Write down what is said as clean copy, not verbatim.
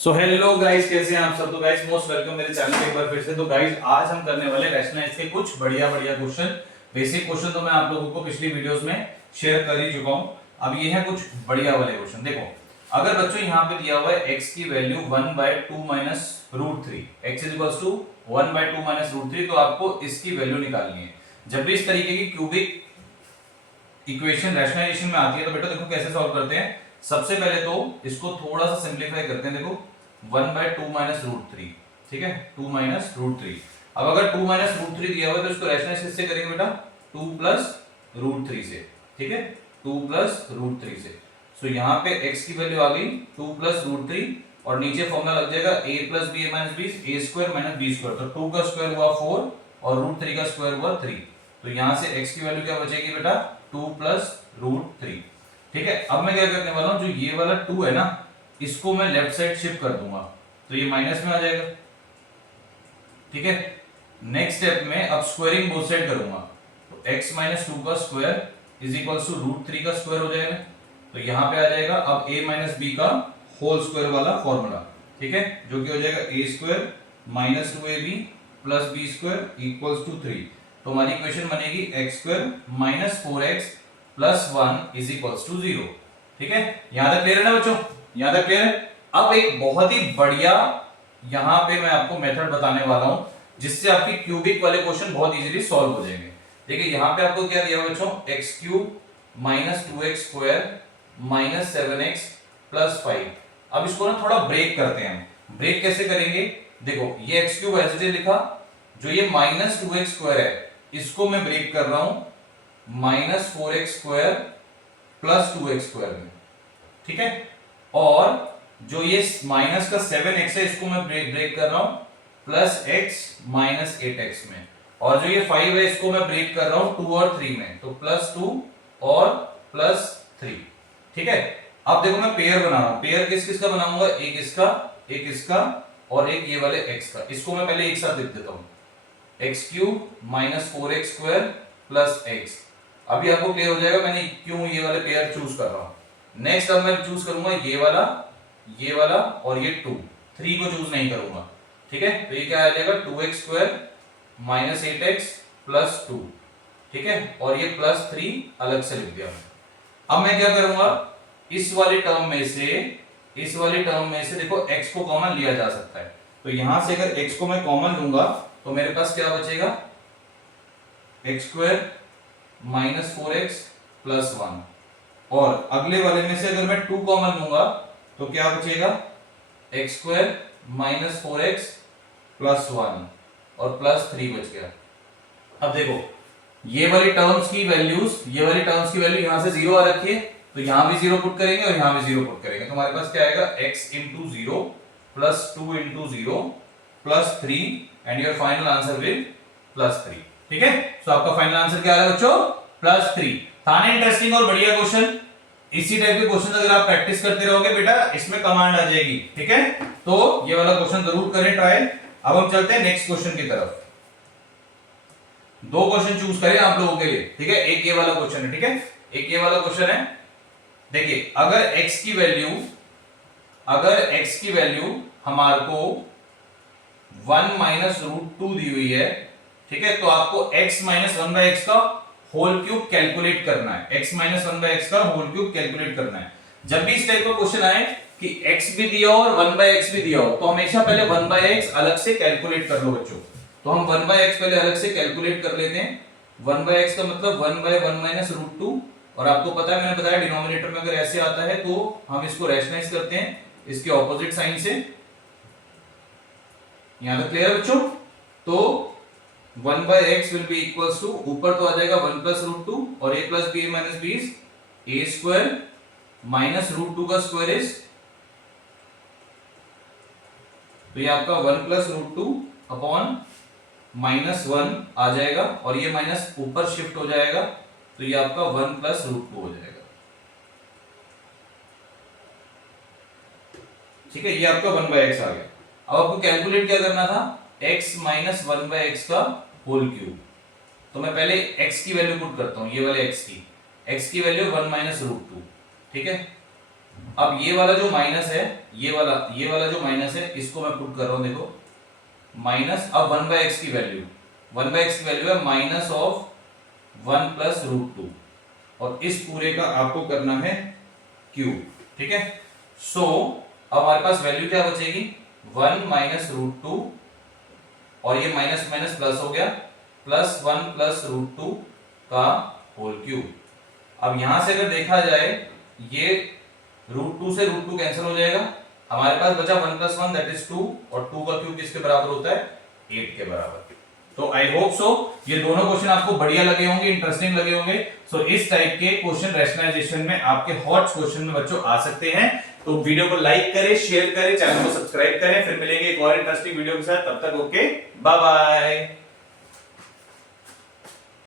So hello guys, कैसे हैं आप सब। तो गाइस मोस्ट वेलकम मेरे चैनल पे एक बार फिर से। तो गाइस आज हम करने वाले रैशनलाइज के कुछ बढ़िया बढ़िया क्वेश्चन। बेसिक क्वेश्चन तो मैं आप लोगों को पिछली वीडियोस में शेयर कर ही चुका हूं। अब ये है कुछ बढ़िया वाले क्वेश्चन। देखो, अगर बच्चों यहाँ पे दिया हुआ है x की value 1/2 minus root three, x is equals to 1/2 minus root three, तो आपको इसकी वैल्यू निकालनी है। जब भी इस तरीके की क्यूबिक इक्वेशन रैशनलाइजेशन में आती है तो बेटा देखो कैसे सॉल्व करते हैं। सबसे पहले तो इसको थोड़ा सा सिंप्लीफाई करते हैं। देखो 1/2 माइनस रूट थ्री, ठीक है, 2 माइनस रूट थ्री। अब अगर 2 माइनस रूट थ्री दिया हुआ है तो इसको रैशनलाइज किससे करेंगे बेटा? 2 प्लस रूट थ्री से, ठीक है, 2 प्लस रूट थ्री से। सो यहाँ पे x की वैल्यू आ गई 2 प्लस रूट थ्री, और नीचे फॉर्मूला लग जाएगा a plus B A minus B, A square minus B square. तो 2 का स्क्वायर हुआ 4 और रूट थ्री का स्क्वायर हुआ 3। तो यहाँ से x की वैल्यू क्या बचेगी बेटा? 2 प्लस रूट थ्री, ठीक है। अब मैं क्या करने वाला हूँ, जो ये वाला 2 है ना, इसको मैं लेफ्ट साइड शिफ्ट कर दूंगा तो ये माइनस में आ जाएगा, ठीक है। नेक्स्ट स्टेप में अब स्क्वायरिंग बोथ साइड करूंगा तो x माइनस टू का square is equal to root three का स्क्वायर हो जाएगा। तो यहां पे आ जाएगा अब a माइनस बी का होल स्क्वायर वाला फॉर्मूला, ठीक है, जो कि हो जाएगा a square minus two A B plus B square equals to 3। तो हमारी इक्वेशन बनेगी x square minus 4x plus 1 is equals to 0, ठीक है। यहां तक क्लियर है ना बच्चों? यहां तक क्लियर है? अब एक बहुत ही बढ़िया यहां पे मैं आपको मेथड बताने वाला हूं जिससे आपकी क्यूबिक वाले क्वेश्चन बहुत इजीली सॉल्व हो जाएंगे। देखिए यहां पे आपको क्या दिया हुआ बच्चों? x cube minus 2x square minus 7x plus 5। अब इसको ना थोड़ा ब्रेक करते हैं हम। ब्रेक कैसे करेंगे? देखो ये x क्यूब ऐसे लिखा, जो ये माइनस 2x स्क्वायर है इसको मैं ब्रेक कर रहा हूं minus 4x square plus 2x square में, ठीक है। और जो ये माइनस का 7x है इसको मैं ब्रेक कर रहा हूं प्लस x माइनस 8x में। और जो ये 5 है इसको मैं ब्रेक कर रहा हूं 2 और 3 में, तो प्लस 2 और प्लस 3, ठीक है। अब देखो मैं पेयर बना रहा हूं। पेयर किस किस का बनाऊंगा? एक इसका और एक ये वाले x का। इसको मैं पहले एक साथ लिख देता हूं, x cube minus 4x square plus x। अभी आपको क्लियर हो जाएगा मैंने क्यों ये वाले पेयर चूज कर रहा हूं। नेक्स्ट अब मैं चूज करूंगा ये वाला और ये 2, 3 को चूज नहीं करूंगा, ठीक है। तो ये क्या आ जाएगा? 2x square minus 8x plus 2, ठीक है, और ये प्लस 3 अलग से लिख दिया। अब मैं क्या करूंगा, इस वाले टर्म में से देखो x को कॉमन लिया जा सकता है। तो यहां से अगर x को मैं कॉमन लूंगा तो मेरे पास क्या बचेगा? x square minus 4x plus 1, और अगले वाले में से अगर मैं 2 कॉमन लूंगा तो क्या बचेगा? x square minus 4x plus 1 और प्लस 3 बच गया। अब देखो ये वाली टर्म्स की वैल्यू यहां से 0 आ रखी है, तो यहां भी 0 पुट करेंगे और यहां भी 0 पुट करेंगे। तो हमारे पास क्या आएगा? x into 0 plus 2 into 0 plus 3 and your final answer will plus 3, ठीक है। तो आपका फाइनल आंसर क्या आएगा बच्चों? प्लस 3। था ना इंटरेस्टिंग और बढ़िया क्वेश्चन? इसी टाइप के क्वेश्चन अगर आप प्रैक्टिस करते रहोगे बेटा इसमें कमांड आ जाएगी, ठीक है। तो ये वाला क्वेश्चन जरूर करें ट्राई। अब हम चलते हैं नेक्स्ट क्वेश्चन की तरफ। दो क्वेश्चन चूज करें आप लोगों के लिए, ठीक है। एक ये वाला क्वेश्चन है, ठीक है, एक ये वाला क्वेश्चन है। देखिए अगर x की वैल्यू हमारे को 1 माइनस रूट 2 दी हुई है, ठीक है, तो आपको x माइनस 1/x का होल क्यूब कैलकुलेट करना है। x माइनस 1/x का होल क्यूब कैलकुलेट करना है। जब भी इस टाइप का क्वेश्चन आए कि x भी दिया हो और 1/x भी दिया हो तो हमेशा पहले 1/x अलग से कैलकुलेट कर लो बच्चों। तो हम 1/x पहले अलग से कैलकुलेट कर लेते हैं। 1/x का मतलब 1/1 माइनस रूट 2, और आपको पता है मैंने बताया डिनोमिनेटर में अगर ऐसे आता है तो हम इसको रैशनलाइज करते हैं इसके ऑपोजिट साइन से। यहां तक क्लियर है बच्चों? तो 1/x will be equals to, ऊपर तो आ जाएगा 1 प्लस रूट 2 और a plus B minus B, a square minus root 2 का स्क्वायर इज, तो ये आपका 1 प्लस रूट 2 अपॉन माइनस 1 आ जाएगा, और ये माइनस ऊपर शिफ्ट हो जाएगा तो ये आपका 1 प्लस रूट 2 हो जाएगा, ठीक है। ये आपका 1/x आ गया। अब आपको कैलकुलेट क्या करना था? x माइनस 1/x का होल क्यूब। तो मैं पहले x की वैल्यू पुट करता हूं, ये वाले x की वैल्यू 1 माइनस रूट 2, ठीक है। अब ये वाला जो माइनस है, ये वाला जो माइनस है, इसको मैं पुट कर रहा हूं, देखो माइनस, अब 1/x की वैल्यू, 1/x की वैल्यू है minus of 1 plus root two, और इस पूरे का आपको करना है क्यूब, ठीक है। सो अब हमारे पास वैल्यू क्या बचेगी, 1 माइनस रूट टू, और ये माइनस माइनस प्लस हो गया, प्लस 1 प्लस रूट टू का होल क्यूब। अब यहां से अगर देखा जाए, ये रूट टू से रूट टू कैंसिल हो जाएगा, हमारे पास बचा 1 प्लस 1 दैट इज 2, और 2 का क्यूब किसके बराबर होता है, 8 के बराबर। तो आई होप सो ये दोनों क्वेश्चन आपको बढ़िया लगे होंगे, इंटरेस्टिंग लगे होंगे। सो इस टाइप के क्वेश्चन रैशनलाइजेशन में आपके हॉट क्वेश्चन में बच्चों आ सकते हैं। तो वीडियो को लाइक करें, शेयर करें, चैनल को सब्सक्राइब करें, फिर मिलेंगे एक और इंटरेस्टिंग वीडियो के साथ, तब तक ओके, बाय बाय।